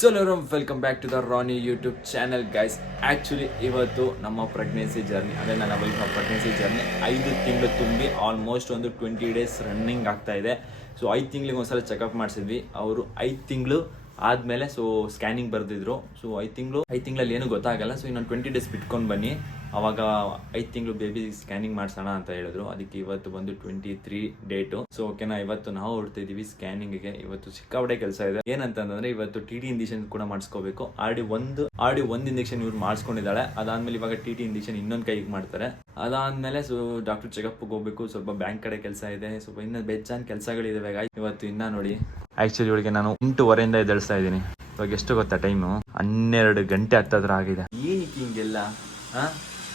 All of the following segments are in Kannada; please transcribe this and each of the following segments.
So welcome back to the Rani YouTube channel guys. Actually ಇವತ್ತು ನಮ್ಮ ಪ್ರೆಗ್ನೆನ್ಸಿ ಜರ್ನಿ, ಅದೇ ನನ್ನ ವೈಫ್ ಪ್ರೆಗ್ನೆನ್ಸಿ ಜರ್ನಿ 5 ತಿಂಗಳು ತುಂಬಿ ಆಲ್ಮೋಸ್ಟ್ ಒಂದು 20 ಡೇಸ್ ರನ್ನಿಂಗ್ ಆಗ್ತಾ ಇದೆ. ಸೊ 5 ತಿಂಗಳಿಗೆ ಒಂದ್ಸಲ ಚೆಕಪ್ ಮಾಡಿಸಿದ್ವಿ. ಅವರು 5 ತಿಂಗಳು ಆದಮೇಲೆ ಸ್ಕ್ಯಾನಿಂಗ್ ಬರೆದಿದ್ರು. ಸೊ 5 ತಿಂಗಳಲ್ಲಿ ಏನೂ ಗೊತ್ತಾಗಲ್ಲ. ಸೊ ಇನ್ನೊಂದು 20 ಡೇಸ್ ಬಿಟ್ಕೊಂಡು ಬನ್ನಿ, ಅವಾಗ 5 ತಿಂಗಳು ಬೇಬಿ ಸ್ಕ್ಯಾನಿಂಗ್ ಮಾಡ್ಸೋಣ ಅಂತ ಹೇಳಿದ್ರು. ಅದಕ್ಕೆ ಇವತ್ತು ಬಂದು 23 ಡೇಟು. ಸೊ ಓಕೆನಾ, ಇವತ್ತು ನಾವು ಹೊರಡ್ತಿದ್ದೀವಿ ಸ್ಕ್ಯಾನಿಂಗ್ಗೆ. ಇವತ್ತು ಸಿಕ್ಕಾಪಟ್ಟೆ ಕೆಲಸ ಇದೆ. ಏನಂತಂದ್ರೆ ಇವತ್ತು TT ಇಂಜೆಕ್ಷನ್ ಕೂಡ ಮಾಡಿಸ್ಕೋಬೇಕು. ಆಲ್ರೆಡಿ ಒಂದು ಇಂಜೆಕ್ಷನ್ ಇವ್ರು ಮಾಡಿಸ್ಕೊಂಡಿದ್ದಾಳೆ. ಅದಾದ್ಮೇಲೆ ಇವಾಗ TT ಇಂಜೆಕ್ಷನ್ ಇನ್ನೊಂದು ಕೈಗೆ ಮಾಡ್ತಾರೆ. ಅದಾದ್ಮೇಲೆ ಡಾಕ್ಟರ್ ಚೆಕಪ್ಗೆ ಹೋಗ್ಬೇಕು. ಸ್ವಲ್ಪ ಬ್ಯಾಂಕ್ ಕಡೆ ಕೆಲಸ ಇದೆ, ಸ್ವಲ್ಪ ಇನ್ನು ಬೇಜಾನ್ ಕೆಲಸಗಳಿದಾವೆ. ಇವತ್ತು ಇನ್ನ ನೋಡಿ, ಆಕ್ಚುಲಿ ಇವಳಿಗೆ ನಾನು 8:30 ಎದ್ದೇಳಿಸ್ತಾ ಇದ್ದೀನಿ. ಇವಾಗ ಎಷ್ಟು ಗೊತ್ತಾ ಟೈಮು? 12 ಗಂಟೆ ಹತ್ತತ್ರ ಆಗಿದೆ. ಏನಕ್ಕೆ ಹಿಂಗೆಲ್ಲ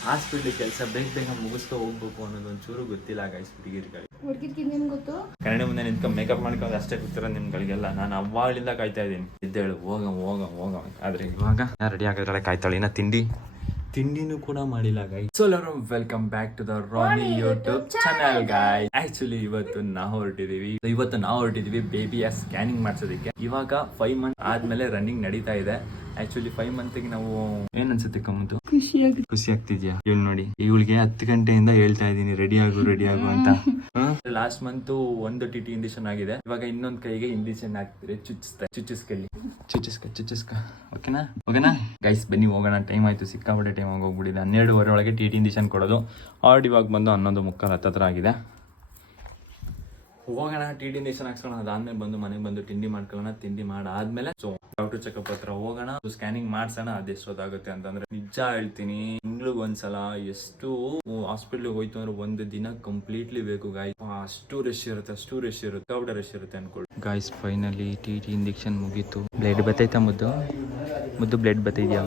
ಹಾಸ್ಪಿಟ್ಲ್ ಕೆಲಸ ಬೇಗ ಮುಗಿಸ್ಕೊ ಹೋಗ್ಬೇಕು ಅನ್ನೋದು ಒಂಚೂರು ಗೊತ್ತಿಲ್ಲ ಗೈಸ್. ಹುಡುಗಿರ್ಗೆ ಗೊತ್ತು, ಕನ್ನಡ ಮುಂದೆ ನಿಂತ್ಕೊಂಡು ಮೇಕಪ್ ಮಾಡ್ಕೊಂಡು ಅಷ್ಟೇ ಗೊತ್ತಿರೋ ನಿಮ್ಗಳಿಗೆಲ್ಲ. ನಾನು ಅವಾಗಲಿಂದ ಕಾಯ್ತಾ ಇದ್ದೀನಿ, ಇದ್ದೇಳು ಹೋಗ. ಆದ್ರೆ ಇವಾಗ ರೆಡಿ ಆಗಿದ್ರೆ ಕಾಯ್ತಾಳೆ. ಇನ್ನ ತಿಂಡಿನೂ ಕೂಡ ಮಾಡಿಲ್ಲ guys. So welcome back to the Rani YouTube channel guys. Actually ಇವತ್ತು ನಾವು ಹೊರಟಿದೀವಿ ಬೇಬಿಯ ಸ್ಕ್ಯಾನಿಂಗ್ ಮಾಡ್ಸೋದಕ್ಕೆ. ಇವಾಗ 5 ಮಂತ್ ಆದ್ಮೇಲೆ ರನ್ನಿಂಗ್ ನಡೀತಾ ಇದೆ. ಆಕ್ಚುಲಿ 5 ಮಂತ್ಗೆ ನಾವು ಏನ್ ಅನ್ಸುತ್ತೆ ಕಮ್ಮದು? ಖುಷಿ ಆಗ್ತಿದ್ಯಾ? ಇವಳು ನೋಡಿ, ಇವಳಿಗೆ 10 ಗಂಟೆಯಿಂದ ಹೇಳ್ತಾ ಇದ್ದೀನಿ ರೆಡಿ ಆಗು ಅಂತ. ಲಾಸ್ಟ್ ಮಂತ್ ಒಂದು TT ಇಂಜೆಕ್ಷನ್ ಆಗಿದೆ. ಇವಾಗ ಇನ್ನೊಂದ್ ಕೈಗೆ ಇಂಜೆಕ್ಷನ್ ಹಾಕ್ತಿದ್ರೆ ಚುಚ್ಚಿಸ್ಕ. ಓಕೆನಾ ಗೈಸ್, ಬನ್ನಿ ಹೋಗೋಣ. ಟೈಮ್ ಆಯ್ತು, ಸಿಕ್ಕಾಪಟ್ಟೆ ಟೈಮ್ ಹೋಗ್ಬಿಟ್ಟಿದೆ. 12:30 ಒಳಗೆ TT ಇಂಜೆಕ್ಷನ್ ಕೊಡೋದು. ಆಲ್ರೆಡಿ ಇವಾಗ ಬಂದು 11:45 ಹತ್ತತ್ರ ಆಗಿದೆ. ಹೋಗೋಣ, TT ಇಂಜೆಕ್ಷನ್ ಹಾಕ್ಸೋಣ. ಅದಾದ್ಮೇಲೆ ಬಂದು ಮನೆಗೆ ಬಂದು ತಿಂಡಿ ಮಾಡ್ಕೊಳ್ಳೋಣ. ತಿಂಡಿ ಮಾಡಾದ್ಮೇಲೆ ಡಾಕ್ಟರ್ ಚೆಕಪ್ ಹತ್ರ ಹೋಗೋಣ, ಸ್ಕ್ಯಾನಿಂಗ್ ಮಾಡ್ಸೋಣ. ಅದೆಷ್ಟೊತ್ತಾಗುತ್ತೆ ಅಂತಂದ್ರೆ ನಿಜ ಹೇಳ್ತೀನಿ, ತಿಂಗ್ಳಿಗೆ ಒಂದ್ಸಲ ಎಷ್ಟು ಹಾಸ್ಪಿಟ್ಲಿಗೆ ಹೋಯ್ತು ಅಂದ್ರೆ 1 ದಿನ ಕಂಪ್ಲೀಟ್ಲಿ ಬೇಕು ಗಾಯ್ಸ್. ಅಷ್ಟು ರಶ್ ಇರುತ್ತೆ ಅನ್ಕೊಳ್ಳಿ ಗಾಯ್ಸ್. ಫೈನಲಿ TT ಇಂಜೆಕ್ಷನ್ ಮುಗೀತು. ಬ್ಲಡ್ ಬತ್ತೈತಾ? ಮುದ್ದು ಬ್ಲಡ್ ಬತ್ತೈದ್ಯಾ?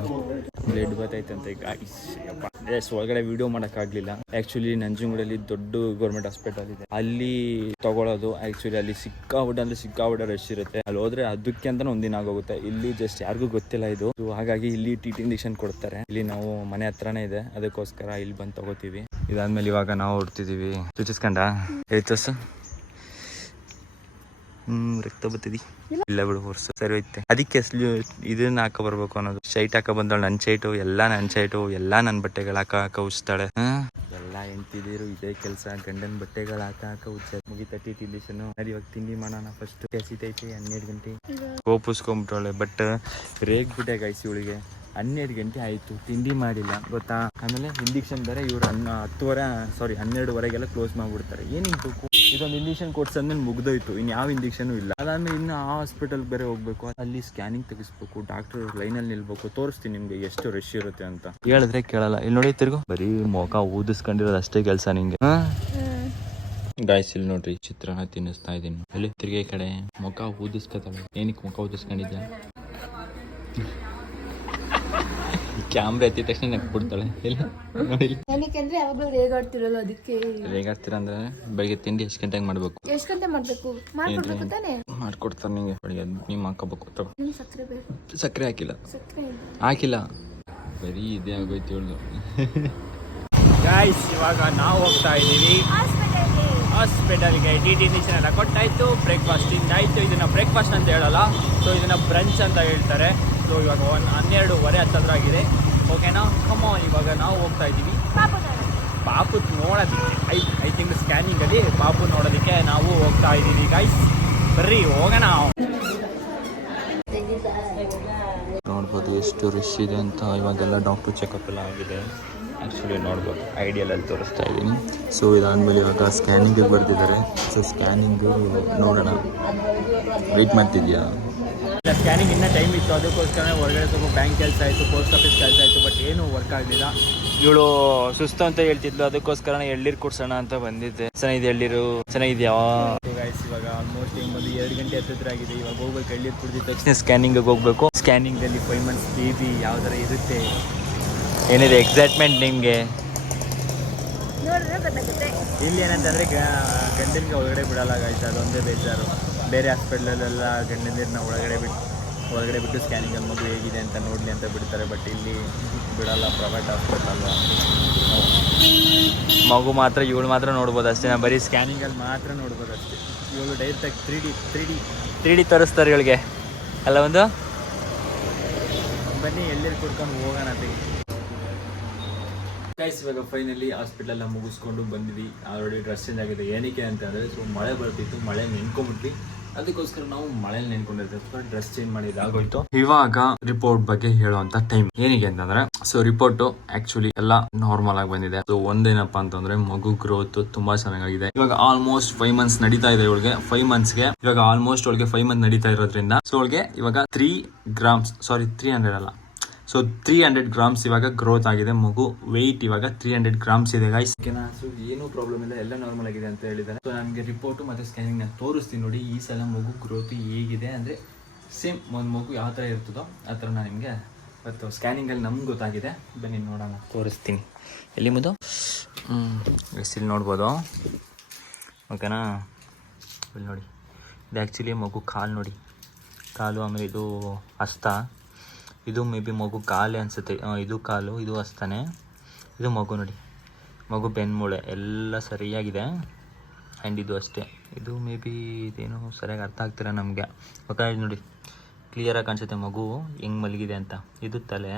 ಬ್ಲಡ್ ಬತ್ತೈತಂತೆ ಗಾಯ್ಸ್. ಒಳಗಡೆ ವಿಡಿಯೋ ಮಾಡೋಕ್ಕಾಗಲಿಲ್ಲ. ಆ್ಯಕ್ಚುಲಿ ನಂಜನಗೂಡಲ್ಲಿ ದೊಡ್ಡ ಗೌರ್ಮೆಂಟ್ ಹಾಸ್ಪಿಟಲ್ ಇದೆ, ಅಲ್ಲಿ ತಗೊಳ್ಳೋದು. ಆ್ಯಕ್ಚುಲಿ ಅಲ್ಲಿ ಸಿಕ್ಕಾಪಟ್ಟೆ ರಶ್ ಇರುತ್ತೆ. ಅಲ್ಲಿ ಹೋದ್ರೆ ಅದಕ್ಕೆ ಅಂತಾನೆ ಒಂದಿನ ಆಗೋಗುತ್ತೆ. ಇಲ್ಲಿ ಜಸ್ಟ್ ಯಾರಿಗೂ ಗೊತ್ತಿಲ್ಲ ಇದು. ಹಾಗಾಗಿ ಇಲ್ಲಿ TT ಇಂಜೆಕ್ಷನ್ ಕೊಡ್ತಾರೆ. ಇಲ್ಲಿ ನಾವು ಮನೆ ಹತ್ರನೇ ಇದೆ, ಅದಕ್ಕೋಸ್ಕರ ಇಲ್ಲಿ ಬಂದು ತಗೋತೀವಿ. ಇದಾದ್ಮೇಲೆ ಇವಾಗ ನಾವು ಹೊಡ್ತಿದೀವಿ. ಚುಚ್ಚಿಸ್ಕೊಂಡ ಹೇಳ್ತಸ್ ರಕ್ತ ಬತ್ತಿದಿ ಇಲ್ಲ ಬಿಡು, ಹೊರ್ಸು ಸರಿ ಹೋಯ್ತೆ. ಅದಕ್ಕೆ ಇದನ್ನ ಹಾಕ ಬರ್ಬೇಕು ಅನ್ನೋದು. ಶೈಟ್ ಹಾಕ ಬಂದವಳು, ನನ್ನ ಶೈಟು ಎಲ್ಲ ನನ್ನ ಬಟ್ಟೆಗಳು ಹಾಕ ಉಚ್ತಾಳೆ. ಎಲ್ಲ ಎಂತಿದ್ದೀರು ಇದೇ ಕೆಲಸ, ಗಂಡನ ಬಟ್ಟೆಗಳು ಹಾಕ ಉಚ್ಚ. ಮುಗಿತ TT ಇಂಜೆಕ್ಷನ್. ಇವಾಗ ತಿಂಡಿ ಮಾಡೋಣ. ಫಸ್ಟ್ ಕೆಸಿತೈತೆ 12 ಗಂಟೆ ಕೋಪಿಸ್ಕೊಂಬಿಟ್ಟಾಳೆ. ಬಟ್ ರೇಗ್ ಬಿಟ್ಟೆ ಗಾಯ್ಸಿ ಇವಳಿಗೆ. 12 ಗಂಟೆ ಆಯಿತು, ತಿಂಡಿ ಮಾಡಿಲ್ಲ ಗೊತ್ತಾ. ಆಮೇಲೆ ಇಂಜೆಕ್ಷನ್ ಬೇರೆ ಇವ್ರು 12:30 ಕ್ಲೋಸ್ ಮಾಡಿಬಿಡ್ತಾರೆ. ಏನಿತ್ತು ಇದೊಂದು ಇಂಜೆಕ್ಷನ್ ಕೊಡ್ಸಂದ್ಮೇಲೆ ಮುಗ್ದೋಯ್ತು. ಇನ್ನು ಯಾವ ಇಂಜೆಕ್ಷನ್ ಇಲ್ಲ. ಅದಾದ್ಮೇಲೆ ಇನ್ನು ಆ ಹಾಸ್ಪಿಟಲ್ ಬೇರೆ ಹೋಗ್ಬೇಕು, ಅಲ್ಲಿ ಸ್ಕ್ಯಾನಿಂಗ್ ತೆಗಿಸ್ಬೇಕು, ಡಾಕ್ಟರ್ ಲೈನಲ್ಲಿ ನಿಲ್ಬೇಕು. ತೋರಿಸ್ತೀನಿ ನಿಮ್ಗೆ ಎಷ್ಟು ರಶ್ ಇರುತ್ತೆ ಅಂತ. ಹೇಳಿದ್ರೆ ಕೇಳಲ್ಲ. ಇಲ್ಲಿ ನೋಡಿ, ತಿರ್ಗು ಬರೀ ಮುಖ ಊದಿಸ್ಕೊಂಡಿರೋದು ಅಷ್ಟೇ ಕೆಲಸ ನಿಂಗೆ. ಗಾಯ್ಸ್ ಇಲ್ಲಿ ನೋಡ್ರಿ, ಚಿತ್ರಾನ್ನ ತಿನ್ನಿಸ್ತಾ ಇದ್ದೀನಿ. ಅಲ್ಲಿ ತಿರ್ಗಿ ಕಡೆ ಮುಖ ಊದಿಸ್ಕೊತಾಳೆ. ಏನಕ್ಕೆ ಮುಖ ಊದಿಸ್ಕೊಂಡಿದ್ಯಾ? ಕ್ಯಾಮ್ರಾ ಎತ್ತಿದ ತಕ್ಷಣ ನಕ್ಬಿಡ್ತಾಳೆ. ರೇಗಾಡ್ತೀರ ಅಂದ್ರೆ ಬೆಳಿಗ್ಗೆ ತಿಂಡಿ ಎಷ್ಟು ಗಂಟೆಗೆ ಮಾಡ್ಬೇಕು? ಮಾಡ್ಕೊಡ್ತಾರೆ ನಿಂಗೆ. ಬೆಳಿಗ್ಗೆ ನೀವು ಹಾಕೋಬೇಕು. ಸಕ್ಕರೆ ಹಾಕಿಲ್ಲ ಬರೀ ಇದೇ ಆಗೋಯ್ತು ಇವಳು. ಗಾಯ್ಸ್ ಇವಾಗ ನಾವು ಹೋಗ್ತಾ ಇದ್ದೀವಿ ಹಾಸ್ಪಿಟಲ್ಗೆ. TT ಇಂಜೆಕ್ಷನ್ ಎಲ್ಲ ಕೊಟ್ಟಾಯ್ತು, ಬ್ರೇಕ್ಫಾಸ್ಟ್ ತಿಂದಾಯ್ತು. ಇದನ್ನ ಬ್ರೇಕ್ಫಾಸ್ಟ್ ಅಂತ ಹೇಳಲ್ಲ, ಸೊ ಇದನ್ನ ಬ್ರಂಚ್ ಅಂತ ಹೇಳ್ತಾರೆ. ಸೊ ಇವಾಗ 12:30 ಹತ್ತತ್ರ ಆಗಿದೆ. ಓಕೆನಾ, ಕಮಾನ್. ಇವಾಗ ನಾವು ಹೋಗ್ತಾ ಇದ್ದೀವಿ ಪಾಪು ನೋಡೋದಕ್ಕೆ. 5 ತಿಂಗಳು ಸ್ಕ್ಯಾನಿಂಗಲ್ಲಿ ಪಾಪು ನೋಡೋದಕ್ಕೆ ನಾವು ಹೋಗ್ತಾ ಇದ್ದೀವಿ ಗಾಯ್ಸ್. ಬರ್ರಿ ಹೋಗೋಣ. ನೋಡ್ಬೋದು ಎಷ್ಟು ರಶ್ ಇದೆ ಅಂತ. ಇವಾಗೆಲ್ಲ ಡಾಕ್ಟರ್ ಚೆಕಪ್ ಎಲ್ಲ ಆಗಿದೆ. ಆ್ಯಕ್ಚುಲಿ ನೋಡ್ಬೋದು, ಐಡಿಯಲಲ್ಲಿ ತೋರಿಸ್ತಾ ಇದ್ದೀನಿ. ಸೊ ಇದಾದಮೇಲೆ ಇವಾಗ ಸ್ಕ್ಯಾನಿಂಗಿಗೆ ಬರ್ತಿದ್ದಾರೆ. ಸೊ ಸ್ಕ್ಯಾನಿಂಗು ನೋಡೋಣ. ವೆಯ್ಟ್ ಮಾಡ್ತಿದ್ಯಾ? ಸ್ಕ್ಯಾನಿಂಗ್ ಇನ್ನೂ ಟೈಮ್ ಇತ್ತು, ಅದಕ್ಕೋಸ್ಕರ ಹೊರಗಡೆ ಸ್ವಲ್ಪ ಬ್ಯಾಂಕ್ ಕೆಲಸ ಆಯಿತು, ಪೋಸ್ಟ್ ಆಫೀಸ್ ಕೆಲಸ ಆಯಿತು. ಬಟ್ ಏನೂ ವರ್ಕ್ ಆಗಲಿಲ್ಲ. ಇವಳು ಸುಸ್ತು ಅಂತ ಹೇಳ್ತಿದ್ಲು, ಅದಕ್ಕೋಸ್ಕರ ಎಳ್ಳೀರು ಕುಡ್ಸೋಣ ಅಂತ ಬಂದಿದ್ದೆ. ಚೆನ್ನಾಗಿದೆ ಎಳ್ಳೀರು, ಚೆನ್ನಾಗಿದ್ಯಾ ಗೈಸ್? ಇವಾಗ ಆಲ್ಮೋಸ್ಟ್ ಟೈಮ್ ಬಂದು 2 ಗಂಟೆ ಹತ್ತಿರ ಆಗಿದೆ. ಇವಾಗ ಹೋಗ್ಬೇಕು, ಎಳ್ಳೀರು ಕುಡಿದ ತಕ್ಷಣ ಸ್ಕ್ಯಾನಿಂಗಿಗೆ ಹೋಗ್ಬೇಕು. ಸ್ಕ್ಯಾನಿಂಗಲ್ಲಿ 5 ಮಂತ್ಸ್ ಬೇಬಿ ಯಾವ ಥರ ಇರುತ್ತೆ, ಏನಿದೆ ಎಕ್ಸೈಟ್ಮೆಂಟ್ ನಿಮಗೆ? ಇಲ್ಲಿ ಏನಂತಂದರೆ ಗಂಡನಿಗೆ ಒಳಗಡೆ ಬಿಡಲ್ಲ ಗಾಯ್ಸ್, ಅದೊಂದೇ ಬೇಜಾರು. ಬೇರೆ ಹಾಸ್ಪಿಟ್ಲಲ್ಲೆಲ್ಲ ಗಂಡಂದಿರನ್ನ ಒಳಗಡೆ ಬಿಟ್ಟು ಸ್ಕ್ಯಾನಿಂಗಲ್ಲಿ ಮಗು ಹೇಗಿದೆ ಅಂತ ನೋಡಲಿ ಅಂತ ಬಿಡ್ತಾರೆ. ಬಟ್ ಇಲ್ಲಿ ಬಿಡಲ್ಲ, ಪ್ರೈವೇಟ್ ಹಾಸ್ಪಿಟಲ್ ಅಲ್ವಾ. ಮಗು ಮಾತ್ರ ಇವಳು ಮಾತ್ರ ನೋಡ್ಬೋದು ಅಷ್ಟೇ. ನಾನು ಬರೀ ಸ್ಕ್ಯಾನಿಂಗಲ್ಲಿ ಮಾತ್ರ ನೋಡ್ಬೋದು ಅಷ್ಟೇ. ಇವಳು ಡೈರೆಕ್ಟಾಗಿ 3D ತೋರಿಸ್ತಾರೆ ಇವಳಿಗೆ ಅಲ್ಲ. ಒಂದು ಬನ್ನಿ ಎಳ್ನೀರು ಕುಡ್ಕೊಂಡು ಹೋಗೋಣ ಅಂತ ಗೈಸ್. ಇವಾಗ ಫೈನಲಿ ಹಾಸ್ಪಿಟಲ್ ಎಲ್ಲ ಮುಗಿಸ್ಕೊಂಡು ಬಂದಿದ್ವಿ. ಆಲ್ರೆಡಿ ಡ್ರೆಸ್ ಚೇಂಜ್ ಆಗಿದೆ. ಏನಕ್ಕೆ ಅಂತಂದರೆ ಸೊ ಮಳೆ ಬರ್ತಿತ್ತು, ಮಳೆ ನೆನ್ಕೊಂಬಿಟ್ವಿ. ಅದಕ್ಕೋಸ್ಕರ ನಾವು ಮಳೆಯಲ್ಲಿ ನೆನ್ಕೊಂಡಿರ್ತೀವಿ, ಡ್ರೆಸ್ ಚೇಂಜ್ ಮಾಡಿದಾಗೋಯ್ತು. ಇವಾಗ ರಿಪೋರ್ಟ್ ಬಗ್ಗೆ ಹೇಳುವಂತ ಟೈಮ್ ಏನಿಗೆ ಅಂತಂದ್ರೆ ಸೊ ರಿಪೋರ್ಟ್ ಆಕ್ಚುಲಿ ಎಲ್ಲ ನಾರ್ಮಲ್ ಆಗಿ ಬಂದಿದೆ. ಸೊ ಒಂದೇನಪ್ಪಾ ಅಂತಂದ್ರೆ ಮಗು ಗ್ರೋತ್ ತುಂಬಾ ಚೆನ್ನಾಗಿದೆ. ಇವಾಗ ಆಲ್ಮೋಸ್ಟ್ 5 months ನಡೀತಾ ಇದೆ ಇವಳಿಗೆ. 5 monthsಗೆ ಇವಾಗ ಆಲ್ಮೋಸ್ಟ್ ಅವಳಿಗೆ 5 months ನಡೀತಾ ಇರೋದ್ರಿಂದ ಸೊ ಅವಳಿಗೆ ಇವಾಗ 300 ಅಲ್ಲ, ಸೊ 300 grams ಇವಾಗ ಗ್ರೋತ್ ಆಗಿದೆ. ಮಗು ವೆಯ್ಟ್ ಇವಾಗ 300 grams ಇದೆ ಗೈಸ್. ಸೊ ಏನೂ ಪ್ರಾಬ್ಲಮ್ ಇಲ್ಲ, ಎಲ್ಲ ನಾರ್ಮಲ್ ಆಗಿದೆ ಅಂತ ಹೇಳಿದ್ದಾರೆ. ಸೊ ನನಗೆ ರಿಪೋರ್ಟ್ ಮತ್ತು ಸ್ಕ್ಯಾನಿಂಗ್ ನಾನು ತೋರಿಸ್ತೀನಿ ನೋಡಿ. ಈ ಸಲ ಮಗು ಗ್ರೋತ್ ಹೇಗಿದೆ ಅಂದರೆ ಸೇಮ್ ಒಂದು ಮಗು ಯಾವ ಥರ ಇರ್ತದೋ ಆ ಥರ ನಾನು ನಿಮಗೆ ಇವತ್ತು ಸ್ಕ್ಯಾನಿಂಗಲ್ಲಿ ನಮ್ಗೆ ಗೊತ್ತಾಗಿದೆ. ಬನ್ನಿ ನೋಡೋಣ, ತೋರಿಸ್ತೀನಿ. ಎಲ್ಲಿ ಮುದು ಇಲ್ಲಿ ನೋಡ್ಬೋದು, ಓಕೆನಾ? ಇಲ್ಲಿ ನೋಡಿ, ಇದು ಆ್ಯಕ್ಚುಲಿ ಮಗು ಕಾಲು ನೋಡಿ, ಕಾಲು. ಆಮೇಲೆ ಇದು ಹಸ್ತ, ಇದು ಮೇ ಬಿ ಮಗು ಕಾಲೇ ಅನಿಸುತ್ತೆ. ಇದು ಕಾಲು, ಇದು ಹಸ್ತಾನೆ, ಇದು ಮಗು ನೋಡಿ. ಮಗು ಬೆನ್ಮೂಳೆ ಎಲ್ಲ ಸರಿಯಾಗಿದೆ. ಆ್ಯಂಡ್ ಇದು ಅಷ್ಟೇ, ಇದು ಮೇ ಬಿ ಇದೇನು ಸರಿಯಾಗಿ ಅರ್ಥ ಆಗ್ತಿರ ನಮಗೆ. ಓಕೆ ನೋಡಿ, ಕ್ಲಿಯರಾಗಿ ಕಾಣಿಸುತ್ತೆ ಮಗು ಹೆಂಗೆ ಮಲಗಿದೆ ಅಂತ. ಇದು ತಲೆ,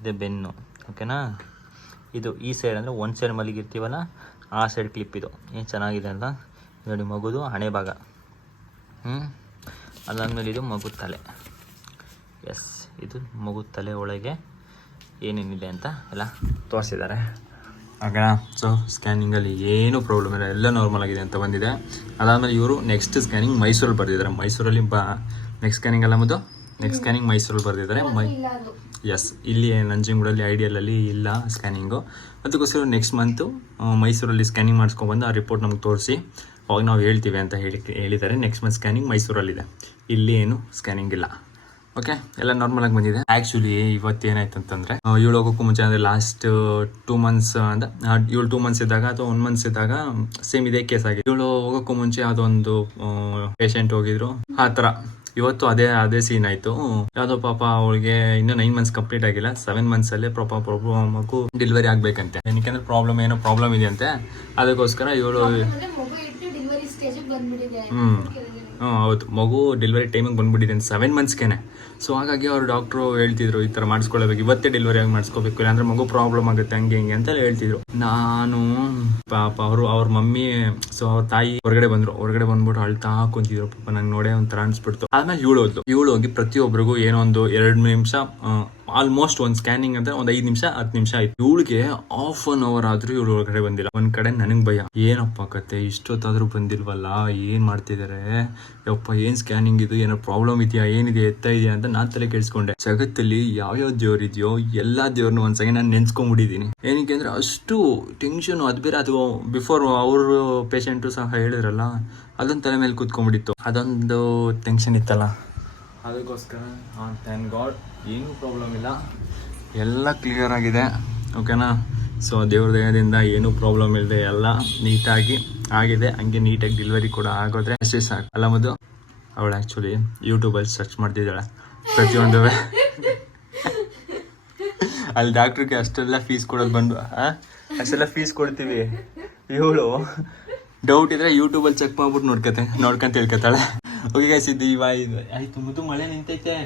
ಇದು ಬೆನ್ನು, ಓಕೆನಾ? ಇದು ಈ ಸೈಡ್ ಅಂದರೆ ಒಂದು ಸೈಡ್ ಮಲಗಿರ್ತೀವಲ್ಲ ಆ ಸೈಡ್ ಕ್ಲಿಪ್. ಇದು ಏನು ಚೆನ್ನಾಗಿದೆ ಅಂತ ನೋಡಿ. ಮಗುದು ಹಣೆ ಭಾಗ, ಅದಾದಮೇಲೆ ಇದು ಮಗು ತಲೆ. ಎಸ್, ಇದು ಮಗು ತಲೆ ಒಳಗೆ ಏನೇನಿದೆ ಅಂತ ಎಲ್ಲ ತೋರಿಸಿದ್ದಾರೆ. ಆಗ ಸೊ ಸ್ಕ್ಯಾನಿಂಗಲ್ಲಿ ಏನೂ ಪ್ರಾಬ್ಲಮ್ ಇಲ್ಲ, ಎಲ್ಲ ನಾರ್ಮಲ್ ಆಗಿದೆ ಅಂತ ಬಂದಿದೆ. ಅದಾದಮೇಲೆ ಇವರು ನೆಕ್ಸ್ಟ್ ಸ್ಕ್ಯಾನಿಂಗ್ ಮೈಸೂರಲ್ಲಿ ಬರೆದಿದ್ದಾರೆ. ಮೈಸೂರಲ್ಲಿ ನೆಕ್ಸ್ಟ್ ಸ್ಕ್ಯಾನಿಂಗ್ ಎಲ್ಲ ಮುದ್ದು ನೆಕ್ಸ್ಟ್ ಸ್ಕ್ಯಾನಿಂಗ್ ಮೈಸೂರಲ್ಲಿ ಬರೆದಿದ್ದಾರೆ. ಎಸ್, ಇಲ್ಲಿ ನಂಜನಗೂಡಲ್ಲಿ ಐಡಿಯಲಲ್ಲಿ ಇಲ್ಲ ಸ್ಕ್ಯಾನಿಂಗು. ಅದಕ್ಕೋಸ್ಕರ ನೆಕ್ಸ್ಟ್ ಮಂತು ಮೈಸೂರಲ್ಲಿ ಸ್ಕ್ಯಾನಿಂಗ್ ಮಾಡಿಸ್ಕೊಂಡ್ಬಂದು ಆ ರಿಪೋರ್ಟ್ ನಮ್ಗೆ ತೋರಿಸಿ ಅವಾಗ ನಾವು ಹೇಳ್ತೀವಿ ಅಂತ ಹೇಳಿದ್ದಾರೆ. ನೆಕ್ಸ್ಟ್ ಮಂತ್ ಸ್ಕ್ಯಾನಿಂಗ್ ಮೈಸೂರಲ್ಲಿದೆ, ಇಲ್ಲಿ ಏನು ಸ್ಕ್ಯಾನಿಂಗ್ ಇಲ್ಲ. ಓಕೆ, ಎಲ್ಲ ನಾರ್ಮಲ್ ಆಗಿ ಬಂದಿದೆ. ಆ್ಯಕ್ಚುಲಿ ಇವತ್ತು ಏನಾಯ್ತು ಅಂತಂದರೆ ಇವಳು ಹೋಗೋಕ್ಕೂ ಮುಂಚೆ ಅಂದರೆ ಲಾಸ್ಟ್ 2 months ಅಂದರೆ ಇವಳು 2 months ಇದ್ದಾಗ ಅಥವಾ 1 month ಇದ್ದಾಗ ಸೇಮ್ ಇದೇ ಕೇಸ್ ಆಗಿದೆ. ಇವಳು ಹೋಗೋಕ್ಕೂ ಮುಂಚೆ ಅದೊಂದು ಪೇಷಂಟ್ ಹೋಗಿದ್ರು ಆ ಥರ. ಇವತ್ತು ಅದೇ ಸೀನ್ ಆಯಿತು. ಯಾವುದೋ ಪಾಪ ಅವಳಿಗೆ ಇನ್ನೂ 9 months ಕಂಪ್ಲೀಟ್ ಆಗಿಲ್ಲ, 7 months ಅಲ್ಲೇ ಮಗು ಡೆಲಿವರಿ ಆಗಬೇಕಂತೆ. ಏನಕ್ಕೆ ಪ್ರಾಬ್ಲಮ್ ಇದೆ ಅಂತೆ. ಅದಕ್ಕೋಸ್ಕರ ಇವಳು ಹೌದು, ಮಗು ಡೆಲಿವರಿ ಟೈಮಿಗೆ ಬಂದ್ಬಿಟ್ಟಿದೆ ಅಂತ 7 monthsಗೆ. ಸೊ ಹಾಗಾಗಿ ಅವ್ರು ಡಾಕ್ಟ್ರು ಹೇಳ್ತಿದ್ರು ಈ ಥರ ಮಾಡಿಸ್ಕೊಳ್ಬೇಕು, ಇವತ್ತೇ ಡೆಲಿವರಿ ಆಗಿ ಮಾಡಿಸ್ಕೋಬೇಕು, ಇಲ್ಲಾಂದ್ರೆ ಮಗು ಪ್ರಾಬ್ಲಮ್ ಆಗುತ್ತೆ ಹಂಗೆ ಹಿಂಗೆ ಅಂತ ಹೇಳ್ತಿದ್ರು. ನಾನು ಪಾಪ ಅವ್ರ ಮಮ್ಮಿ, ಸೊ ಅವ್ರ ತಾಯಿ ಹೊರಗಡೆ ಬಂದ್ಬಿಟ್ಟು ಅಳ್ತಾ ಕುಂತಿದ್ರು. ಪಾಪ ನಂಗೆ ನೋಡೇ ಒಂಥರ ಅನ್ಸ್ಬಿಡ್ತು. ಆದ್ಮೇಲೆ ಇವಳು ಹೋಗಿ ಪ್ರತಿಯೊಬ್ಬರಿಗೂ ಏನೋ ಒಂದು 2 ನಿಮಿಷ ಆಲ್ಮೋಸ್ಟ್ ಒಂದು ಸ್ಕ್ಯಾನಿಂಗ್ ಅಂತ ಒಂದು 5 ನಿಮಿಷ 10 ನಿಮಿಷ ಆಯ್ತು. ಇವಳಿಗೆ ½ an hour ಆದ್ರೂ ಇವಳು ಒಳಗಡೆ ಬಂದಿಲ್ಲ. ಒಂದ್ ಕಡೆ ನನಗೆ ಭಯ, ಏನಪ್ಪ ಕತೆ ಇಷ್ಟೊತ್ತಾದ್ರೂ ಬಂದಿಲ್ವಲ್ಲ, ಏನ್ ಮಾಡ್ತಿದಾರೆ ಯಪ್ಪ, ಏನ್ ಸ್ಕ್ಯಾನಿಂಗ್ ಇದು, ಏನೋ ಪ್ರಾಬ್ಲಮ್ ಇದೆಯಾ, ಏನಿದೆ, ಎತ್ತ ಇದೆಯಾ ಅಂತ ನಾನು ತಲೆ ಕೆಡಿಸ್ಕೊಂಡೆ. ಜಗತ್ತಲ್ಲಿ ಯಾವ್ಯಾವ ದೇವ್ರು ಇದೆಯೋ ಎಲ್ಲಾ ದೇವ್ರನ್ನ ಒಂದ್ಸಲ ನಾನು ನೆನ್ಸ್ಕೊಂಡ್ಬಿಟ್ಟಿದ್ದೀನಿ. ಏನಕ್ಕೆ ಅಂದ್ರೆ ಅಷ್ಟು ಟೆನ್ಷನ್. ಅದು ಬೇರೆ, ಅದು ಬಿಫೋರ್ ಅವರು ಪೇಷಂಟು ಸಹ ಹೇಳಿದ್ರಲ್ಲ, ಅದೊಂದು ತಲೆ ಮೇಲೆ ಕೂತ್ಕೊಂಡ್ಬಿಟ್ಟಿತ್ತು, ಅದೊಂದು ಟೆನ್ಷನ್ ಇತ್ತಲ್ಲ. ಅದಕ್ಕೋಸ್ಕರ ಥ್ಯಾಂಕ್ ಗಾಡ್ ಏನೂ ಪ್ರಾಬ್ಲಮ್ ಇಲ್ಲ, ಎಲ್ಲ ಕ್ಲಿಯರ್ ಆಗಿದೆ. ಓಕೆನಾ? ಸೊ ದೇವ್ರ ದಯದಿಂದ ಏನೂ ಪ್ರಾಬ್ಲಮ್ ಇಲ್ಲದೆ ಎಲ್ಲ ನೀಟಾಗಿ ಆಗಿದೆ. ಹಂಗೆ ನೀಟಾಗಿ ಡೆಲಿವರಿ ಕೂಡ ಆಗೋದ್ರೆ ಅಷ್ಟೇ ಸಾಕು ಅಲ್ಲ ಮದು. ಅವಳು ಆ್ಯಕ್ಚುಲಿ ಯೂಟ್ಯೂಬಲ್ಲಿ ಸರ್ಚ್ ಮಾಡ್ತಿದ್ದಾಳೆ ಪ್ರತಿಯೊಂದು. ಅಲ್ಲಿ ಡಾಕ್ಟ್ರಿಗೆ ಅಷ್ಟೆಲ್ಲ ಫೀಸ್ ಕೊಡೋದು ಬಂದು ಅಷ್ಟೆಲ್ಲ ಫೀಸ್ ಕೊಡ್ತೀವಿ. ಇವಳು ಡೌಟ್ ಇದ್ರೆ ಯೂಟ್ಯೂಬಲ್ಲಿ ಚೆಕ್ ಮಾಡ್ಬಿಟ್ಟು ನೋಡ್ಕೊಂತ ಹೇಳ್ಕೊತಾಳೆ. ಓಕೆ ಗೈಸ್, ಇದು ಆಯ್ತು ಮುದ್ದು, ಮಳೆ ನಿಂತೈತೆ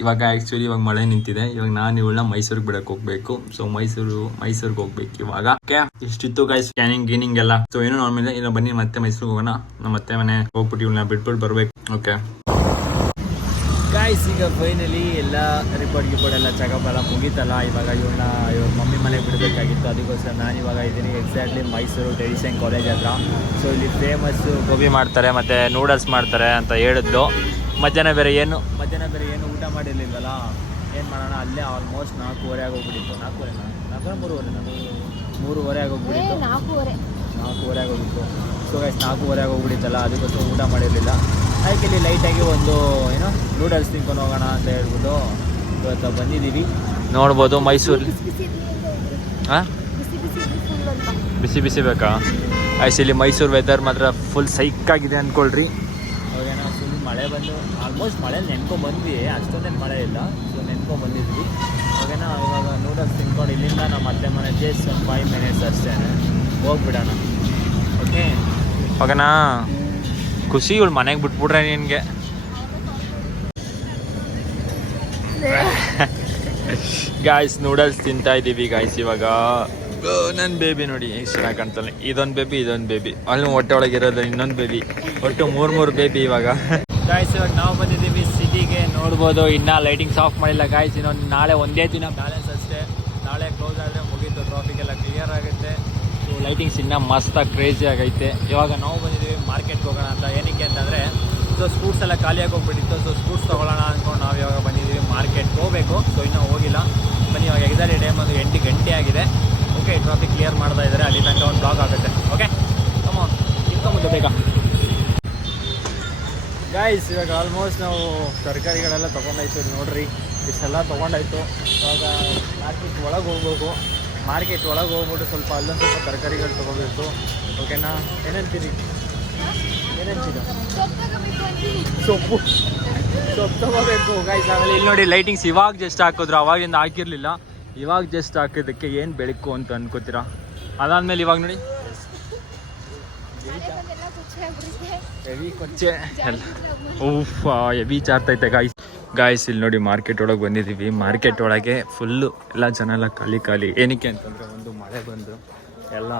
ಇವಾಗ. ಆ್ಯಕ್ಚುಲಿ ಇವಾಗ ಮಳೆ ನಿಂತಿದೆ. ಇವಾಗ ನಾನು ಇವಳನ್ನ ಮೈಸೂರಿಗೆ ಬಿಡಕ್ಕೆ ಹೋಗ್ಬೇಕು. ಸೊ ಮೈಸೂರಿಗೆ ಹೋಗ್ಬೇಕು ಇವಾಗ. ಓಕೆ, ಇಷ್ಟಿತ್ತು ಗೈಸ್ ಸ್ಕ್ಯಾನಿಂಗ್ ಗೀನಿಂಗ್ ಎಲ್ಲ. ಸೊ ಏನೋ ನಾರ್ಮಲ್ ಇಲ್ಲ. ಬನ್ನಿ ಮತ್ತೆ ಮೈಸೂರಿಗೆ ಹೋಗೋಣ. ನಮ್ಮ ಮತ್ತೆ ಮನೆ ಹೋಗ್ಬಿಟ್ಟು ಇವಳನ್ನ ಬಿಟ್ಬಿಟ್ಟು ಬರ್ಬೇಕು. ಓಕೆ ಗಾಯ್ಸ್, ಈಗ ಫೈನಲಿ ಎಲ್ಲ ರಿಪೋರ್ಟ್ ಎಲ್ಲ ಚೆಕಪ್ ಎಲ್ಲ ಮುಗೀತಲ್ಲ. ಇವಾಗ ಇವ್ರ ಮಮ್ಮಿ ಮನೆಗೆ ಬಿಡಬೇಕಾಗಿತ್ತು. ಅದಕ್ಕೋಸ್ಕರ ನಾನು ಇವಾಗ ಇದ್ದೀನಿ ಎಕ್ಸಾಕ್ಟ್ಲಿ ಮೈಸೂರು ಟೆರಿಸೈನ್ ಕಾಲೇಜ್ ಹತ್ರ. ಸೊ ಇಲ್ಲಿ ಫೇಮಸ್ಸು ಗೋಬಿ ಮಾಡ್ತಾರೆ ಮತ್ತು ನೂಡಲ್ಸ್ ಮಾಡ್ತಾರೆ ಅಂತ ಹೇಳಿದ್ದು. ಮಧ್ಯಾಹ್ನ ಬೇರೆ ಏನು ಊಟ ಮಾಡಿರಲಿಲ್ವಲ್ಲ, ಏನು ಮಾಡೋಣ, ಅಲ್ಲೇ ಆಲ್ಮೋಸ್ಟ್ 4:15 ಆಗೋಗ್ಬಿಟ್ಟಿತ್ತು. 3:15 ಆಗೋಗ್ಬಿಟ್ಟಿತ್ತು. 4:15 ಆಗೋಗ್ಬಿಟ್ಟು. ಸೊ ಗೈಸ್ 4:15 ಆಗೋಗ್ಬಿಟ್ಟಿತ್ತಲ್ಲ, ಅದಕ್ಕೋಸ್ಕರ ಊಟ ಮಾಡಿರಲಿಲ್ಲ. ಅದಕ್ಕೆ ಇಲ್ಲಿ ಲೈಟಾಗಿ ಒಂದು ನೂಡಲ್ಸ್ ತಿನ್ಕೊಂಡು ಹೋಗೋಣ ಅಂತ ಹೇಳ್ಬಿಟ್ಟು ಇವತ್ತು ಬಂದಿದ್ದೀವಿ. ನೋಡ್ಬೋದು ಮೈಸೂರಲ್ಲಿ. ಹಾಂ, ಬಿಸಿ ಬೇಕಾ? ಆಯ್ತು, ಇಲ್ಲಿ ಮೈಸೂರು ವೆದರ್ ಮಾತ್ರ ಫುಲ್ ಸೈಕಾಗಿದೆ ಅಂದ್ಕೊಳ್ರಿ. ಅವಾಗೇನೋ ಫುಲ್ ಮಳೆ ಬಂದು ಆಲ್ಮೋಸ್ಟ್ ಮಳೆ ನೆನ್ಕೊಂಡ್ಬಂದ್ವಿ. ಅಷ್ಟೊಂದೇನು ಮಳೆ ಇಲ್ಲ. ಸೊ ನೆನ್ಕೊಂಡ್ಬಂದಿದ್ವಿ. ಅವಾಗೇನೋ ಇವಾಗ ನೂಡಲ್ಸ್ ತಿನ್ಕೊಂಡು ಇಲ್ಲಿಂದ ನಮ್ಮ ಅತ್ತೆ ಮನೆ ಜಸ್ಟ್ 5 minutes ಅಷ್ಟೇ ಹೋಗ್ಬಿಡೋಣ. ಓಕೆ ಓಕೆನಾ? ಖುಷಿ ಇವಳು ಮನೆಗೆ ಬಿಟ್ಬಿಟ್ರೆ ನಿನಗೆ. ಗಾಯ್ಸ್ ನೂಡಲ್ಸ್ ತಿಂತಾ ಇದ್ದೀವಿ ಗಾಯ್ಸ್ ಇವಾಗ. ನನ್ನ ಬೇಬಿ ನೋಡಿ ಎಷ್ಟು ಚೆನ್ನಾಗಿ ಕಾಣ್ತಾನೆ. ಇದೊಂದು ಬೇಬಿ ಅಲ್ಲಿ ಹೊಟ್ಟೆ ಒಳಗೆ ಇರೋದು ಇನ್ನೊಂದು ಬೇಬಿ, ಒಟ್ಟು ಮೂರು ಬೇಬಿ ಇವಾಗ. ಗಾಯ್ಸ್ ಇವಾಗ ನಾವು ಬಂದಿದ್ದೀವಿ ಸಿಟಿಗೆ. ನೋಡ್ಬೋದು ಇನ್ನೂ ಲೈಟಿಂಗ್ಸ್ ಆಫ್ ಮಾಡಿಲ್ಲ ಗಾಯ್ಸ್. ಇನ್ನೊಂದು ನಾಳೆ ಒಂದೇ ದಿನ ಬ್ಯಾಲೆನ್ಸ್ ಅಷ್ಟೇ. ನಾಳೆ ಕ್ಲೋಸ್ ಆದರೆ ಮುಗೀತು, ಟ್ರಾಫಿಕ್ ಎಲ್ಲ ಕ್ಲಿಯರ್ ಆಗುತ್ತೆ. ಸೊ ಲೈಟಿಂಗ್ಸ್ ಇನ್ನೂ ಮಸ್ತಾಗಿ ಕ್ರೇಜಿ ಆಗೈತೆ. ಇವಾಗ ನಾವು ಬಂದಿದ್ದೀವಿ ಮಾರ್ಕೆಟ್ಗೆ ಹೋಗೋಣ ಅಂತ. ಏನಕ್ಕೆ ಅಂತಂದರೆ ಸೊ ಸ್ಕೂಟ್ಸ್ ಎಲ್ಲ ಖಾಲಿಯಾಗಿ ಹೋಗ್ಬಿಟ್ಟಿತ್ತು. ಸೊ ಸ್ಕೂಟ್ಸ್ ತೊಗೊಳ್ಳೋಣ ಅಂದ್ಕೊಂಡು ನಾವು ಇವಾಗ ಬಂದಿದ್ದೀವಿ ಮಾರ್ಕೆಟ್ಗೆ ಹೋಗಬೇಕು. ಸೊ ಇನ್ನೂ ಹೋಗಿಲ್ಲ. ಬನ್ನಿ ಇವಾಗ ಎಕ್ಸಾಕ್ಟ್ಲಿ ಟೈಮ್ ಒಂದು 8 ಗಂಟೆ ಆಗಿದೆ. ಓಕೆ, ಟ್ರಾಫಿಕ್ ಕ್ಲಿಯರ್ ಮಾಡ್ತಾ ಇದ್ದಾರೆ. ಅಲ್ಲಿ ತನಕ ಒಂದು ಬ್ಲಾಗ್ ಆಗುತ್ತೆ. ಓಕೆ ಕಮಾನ್ ಇಟ್ಕೊಂಬುದು ಬೇಗ. ಗಾಯ್ಸ್ ಇವಾಗ ಆಲ್ಮೋಸ್ಟ್ ನಾವು ತರಕಾರಿಗಳೆಲ್ಲ ತೊಗೊಂಡಾಯ್ತು. ನೋಡ್ರಿ ಇಷ್ಟೆಲ್ಲ ತೊಗೊಂಡಾಯ್ತು. ಇವಾಗ ಮಾರ್ಕೆಟ್ ಒಳಗೆ ಹೋಗ್ಬೇಕು. ಮಾರ್ಕೆಟ್ ಒಳಗೆ ಹೋಗ್ಬಿಟ್ಟು ಸ್ವಲ್ಪ ಅಲ್ಲೊಂದು ಸ್ವಲ್ಪ ತರಕಾರಿಗಳು ತೊಗೋಬೇಕು. ಓಕೆನಾ? ಏನಂತೀರಿ? ಸೊಪ್ಪು ತಗೋಬೇಕು ಗಾಯ್ಸ್. ಆಮೇಲೆ ಇಲ್ಲಿ ನೋಡಿ ಲೈಟಿಂಗ್ಸ್ ಇವಾಗ ಜಸ್ಟ್ ಹಾಕಿದ್ರು, ಅವಾಗಿಂದ ಹಾಕಿರಲಿಲ್ಲ. ಇವಾಗ ಜಸ್ಟ್ ಹಾಕಿದ್ದಕ್ಕೆ ಏನು ಬೆಳಕು ಅಂತ ಅನ್ಕೋತೀರಾ? ಅದಾದ್ಮೇಲೆ ಇವಾಗ ನೋಡಿ ಹೆವಿ ಕೊಚ್ಚೆ ಎಲ್ಲ ಹೆವಿ ಚಾರ್ತೈತೆ ಗಾಯ್ಸ್. ಇಲ್ಲಿ ನೋಡಿ ಮಾರ್ಕೆಟ್ ಒಳಗೆ ಬಂದಿದ್ದೀವಿ. ಮಾರ್ಕೆಟ್ ಒಳಗೆ ಫುಲ್ಲು ಎಲ್ಲ ಜನ ಎಲ್ಲ ಖಾಲಿ. ಏನಕ್ಕೆ ಅಂತಂದರೆ ಒಂದು ಮಳೆ ಬಂದು ಎಲ್ಲ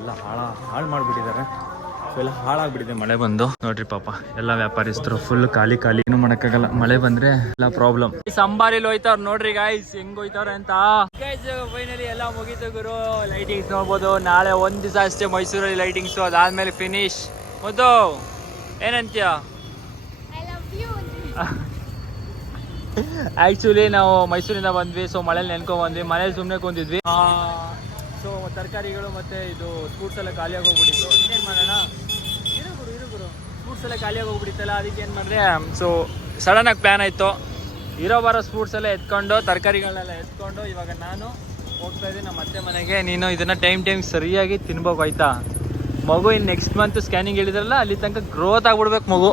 ಎಲ್ಲ ಹಾಳು ಮಾಡಿಬಿಟ್ಟಿದ್ದಾರೆ. ಎಲ್ಲ ಹಾಳಾಗ್ಬಿಟ್ಟಿದೆ ಮಳೆ ಬಂದು. ನೋಡ್ರಿ ಪಾಪ ಎಲ್ಲ ವ್ಯಾಪಾರಸ್ಥರು ಫುಲ್ ಖಾಲಿ. ಏನು ಮಾಡೋಕ್ಕಾಗಲ್ಲ, ಮಳೆ ಬಂದ್ರೆ ಎಲ್ಲ ಪ್ರಾಬ್ಲಮ್. ಸಂಬಾರಿಲಿ ಹೋಯ್ತವ್ರು ನೋಡ್ರಿ ಗಾಯ್ಸ್ ಹೆಂಗ್ ಹೋಯ್ತವ್ರೆ ಅಂತ. ಗಾಯ್ಸ್ ಫೈನಲಿ ಎಲ್ಲ ಮುಗೀತು ಗುರು. ಲೈಟಿಂಗ್ಸ್ ನೋಡ್ಬೋದು. ನಾಳೆ ಒಂದ್ ದಿವಸ ಅಷ್ಟೇ ಮೈಸೂರಲ್ಲಿ ಲೈಟಿಂಗ್ಸು, ಅದಾದ್ಮೇಲೆ ಫಿನಿಶ್. ಮುದ್ದು ಏನಂತೀಯ? ಆಕ್ಚುಲಿ ನಾವು ಮೈಸೂರಿಂದ ಬಂದ್ವಿ. ಸೊ ಮಳೇಲಿ ನೆನ್ಕೊ ಬಂದ್ವಿ. ಮನೇಲಿ ಸುಮ್ಮನೆ ಕುಂತಿದ್ವಿ. ಸೊ ತರಕಾರಿಗಳು ಮತ್ತೆ ಇದು ಫ್ರೂಟ್ಸ್ ಎಲ್ಲ ಖಾಲಿಯಾಗಿ ಹೋಗ್ಬಿಟ್ಟಿತ್ತು. ಇನ್ನೇನು ಮಾಡೋಣ, ಇರು ಫ್ರೂಟ್ಸ್ ಎಲ್ಲ ಖಾಲಿಯಾಗಿ ಹೋಗ್ಬಿಟ್ಟಿತ್ತಲ್ಲ. ಅದಕ್ಕೆ ಏನು ಮಾಡಿದ್ರೆ ಸೊ ಸಡನ್ನಾಗಿ ಪ್ಲ್ಯಾನ್ ಆಯಿತು. ಬರೋ ಫ್ರೂಟ್ಸ್ ಎಲ್ಲ ಎತ್ಕೊಂಡು ತರಕಾರಿಗಳನ್ನೆಲ್ಲ ಎತ್ಕೊಂಡು ಇವಾಗ ನಾನು ಹೋಗ್ತಾ ಇದ್ದೀನಿ ನಮ್ಮ ಅತ್ತೆ ಮನೆಗೆ. ನೀನು ಇದನ್ನು ಟೈಮ್ ಸರಿಯಾಗಿ ತಿನ್ಬೇಕು ಆಯಿತಾ? ಮಗು ಇನ್ನು ನೆಕ್ಸ್ಟ್ ಮಂತ್ ಸ್ಕ್ಯಾನಿಂಗ್ ಹೇಳಿದ್ರಲ್ಲ, ಅಲ್ಲಿ ತನಕ ಗ್ರೋತ್ ಆಗ್ಬಿಡ್ಬೇಕು ಮಗು.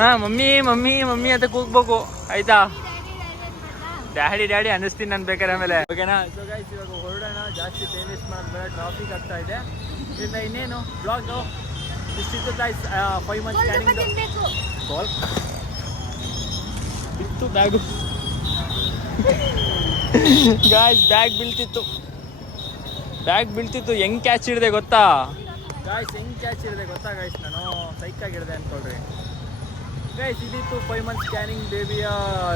ಹಾಂ ಮಮ್ಮಿ ಅಂತ ಕೂಗ್ಬೇಕು ಆಯಿತಾ? ಡ್ಯಾಡಿ ಅನ್ನಿಸ್ತೀನಿ ನಾನು ಬೇಕಾದ್ರೆ ಆಮೇಲೆ. ಓಕೆನಾ? ಸೊ ಗೈಸ್ ಇವಾಗ ಹೊರಡೋಣ. ಜಾಸ್ತಿ ಟೈಮ್ ವೇಸ್ಟ್ ಮಾಡೋದು ಬೇಡ, ಟ್ರಾಫಿಕ್ ಆಗ್ತಾ ಇದೆ. ಇದರಿಂದ ಇನ್ನೇನು ಬ್ಲಾಗ್ ಇಷ್ಟಿತ್ತು ಗೈಸ್. 5 ಮಂತ್ಸ್ ಸ್ಕ್ಯಾನಿಂಗ್ ಇತ್ತು ಬ್ಯಾಗು ಗಾಯ್ಸ್. ಬ್ಯಾಗ್ ಬೀಳ್ತಿತ್ತು. ಹೆಂಗ್ ಕ್ಯಾಚ್ ಹಿಡಿದೆ ಗೊತ್ತಾ ಗಾಯ್ಸ್? ನಾನು ಸೈಕಾಗಿಡಿದೆ ಅಂದ್ಕೊಳ್ರಿ ಗೈಸ್. ಇದಿತ್ತು 5 ಮಂತ್ ಸ್ಕ್ಯಾನಿಂಗ್ ಬೇಬಿಯ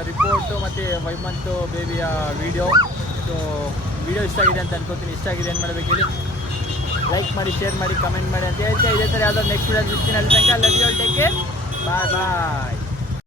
ರಿಪೋರ್ಟು ಮತ್ತು 5 ಮಂತ್ ಬೇಬಿಯ ವಿಡಿಯೋ. ಸೊ ವಿಡಿಯೋ ಇಷ್ಟ ಆಗಿದೆ ಅಂತ ಅನ್ಕೋತೀನಿ. ಇಷ್ಟ ಆಗಿದೆ ಏನು ಮಾಡಬೇಕು ಹೇಳಿ? ಲೈಕ್ ಮಾಡಿ, ಶೇರ್ ಮಾಡಿ, ಕಮೆಂಟ್ ಮಾಡಿ ಅಂತ ಹೇಳ್ತಾ ಇದೇ ಥರ ಯಾವ್ದಾದ್ರು ನೆಕ್ಸ್ಟ್ ವಿಡಿಯೋ ಸಿಗ್ತೀನಿ. ಅಲ್ಲಿ ತನಕ love you all, take care, bye.